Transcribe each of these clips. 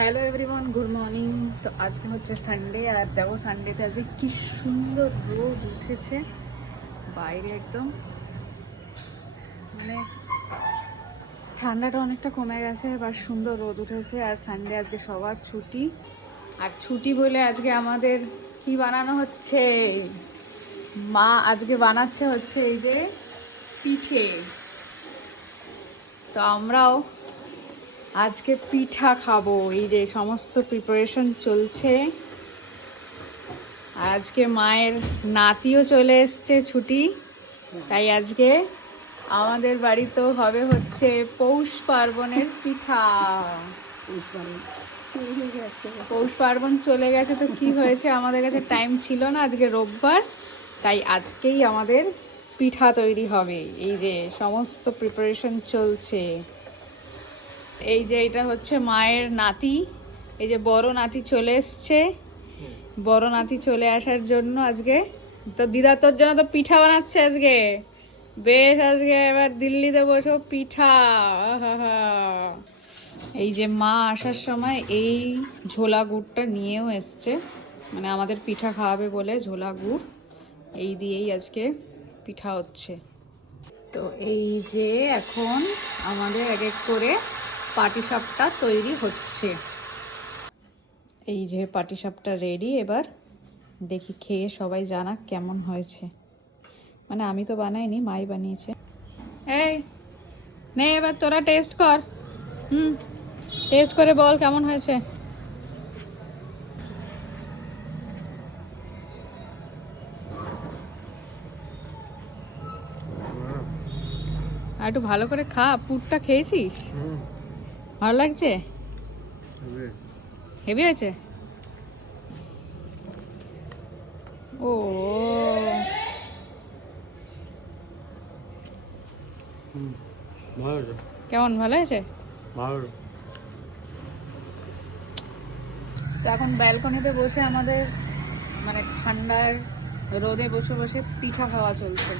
Hello everyone, good morning. তো আজকে হচ্ছে সানডে, আর দেখো সানডেতে আজকে কি সুন্দর রোদ উঠেছে বাইরে। একদম মানে ঠান্ডাটা অনেকটা কমে গেছে, এবার সুন্দর রোদ উঠেছে। আর সানডে আজকে সবার ছুটি, আর ছুটি বলে আজকে আমাদের কি বানানো হচ্ছে, মা আজকে বানাচ্ছে হচ্ছে এই যে পিঠে। তো আমরাও আজকে পিঠা খাবো, এই যে সমস্ত প্রিপারেশন চলছে। আজকে মায়ের নাতিও চলে এসছে ছুটি, তাই আজকে আমাদের বাড়িতেও হবে হচ্ছে পৌষ পার্বণের পিঠা। পৌষ পার্বণ চলে গেছে তো কি হয়েছে, আমাদের কাছে টাইম ছিল না, আজকে রোববার, তাই আজকেই আমাদের পিঠা তৈরি হবে। এই যে সমস্ত প্রিপারেশন চলছে। এই যে এটা হচ্ছে মায়ের নাতি, এই যে বড় নাতি চলে এসছে। বড় নাতি চলে আসার জন্য আজকে তো দিদা তোর জন্য তো পিঠা বানাচ্ছে আজকে। বেশ, আজকে এবার দিল্লিতে বসো পিঠা। আহাহা। এই যে মা আসার সময় এই ঝোলা গুড়টা নিয়েও এসছে, মানে আমাদের পিঠা খাওয়াবে বলে ঝোলা গুড়, এই দিয়েই আজকে পিঠা হচ্ছে। তো এই যে এখন আমাদের এক এক করে পাটিসাপটা তৈরি হচ্ছে। এই যে পাটিসাপটা রেডি, এবার দেখি খেয়ে সবাই জানাক কেমন হয়েছে। মানে আমি তো বানাইনি, মাই বানিয়েছে। এই নে, এবার তোরা টেস্ট কর। টেস্ট করে বল কেমন হয়েছে। আর একটু ভালো করে খা, পুরটা খেয়েছিস? ভালো লাগছে? হেভি হয়েছে? ও কেমন, ভালো হয়েছে? তো এখন ব্যালকনিতে বসে আমাদের মানে ঠান্ডার রোদে বসে বসে পিঠা খাওয়া চলছে।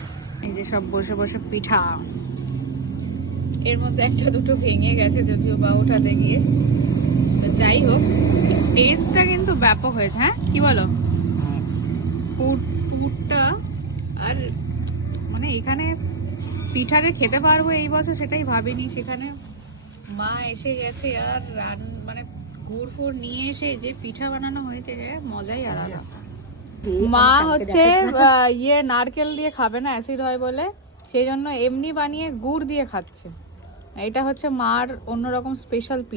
এই যে সব বসে বসে পিঠা, এর মধ্যে একটা দুটো ভেঙে গেছে যদিও বা ওঠাতে গিয়ে। যাই হোক, টেস্টটা কিন্তু ব্যাপক হয়েছে। হ্যাঁ কি বলো? পুরটা আর মানে এখানে পিঠা যে খেতে পারবো এই বছর সেটাই ভাবিনি। সেখানে মা এসে গেছে, আর মানে গুড় ফুড় নিয়ে এসে যে পিঠা বানানো হয়েছে, মজাই আলাদা। মা হচ্ছে নারকেল দিয়ে খাবে না, অ্যাসিড হয় বলে, সেই জন্য এমনি বানিয়ে গুড় দিয়ে খাচ্ছে। এটা হচ্ছে মার অন্যরকম স্পেশাল পিঠা।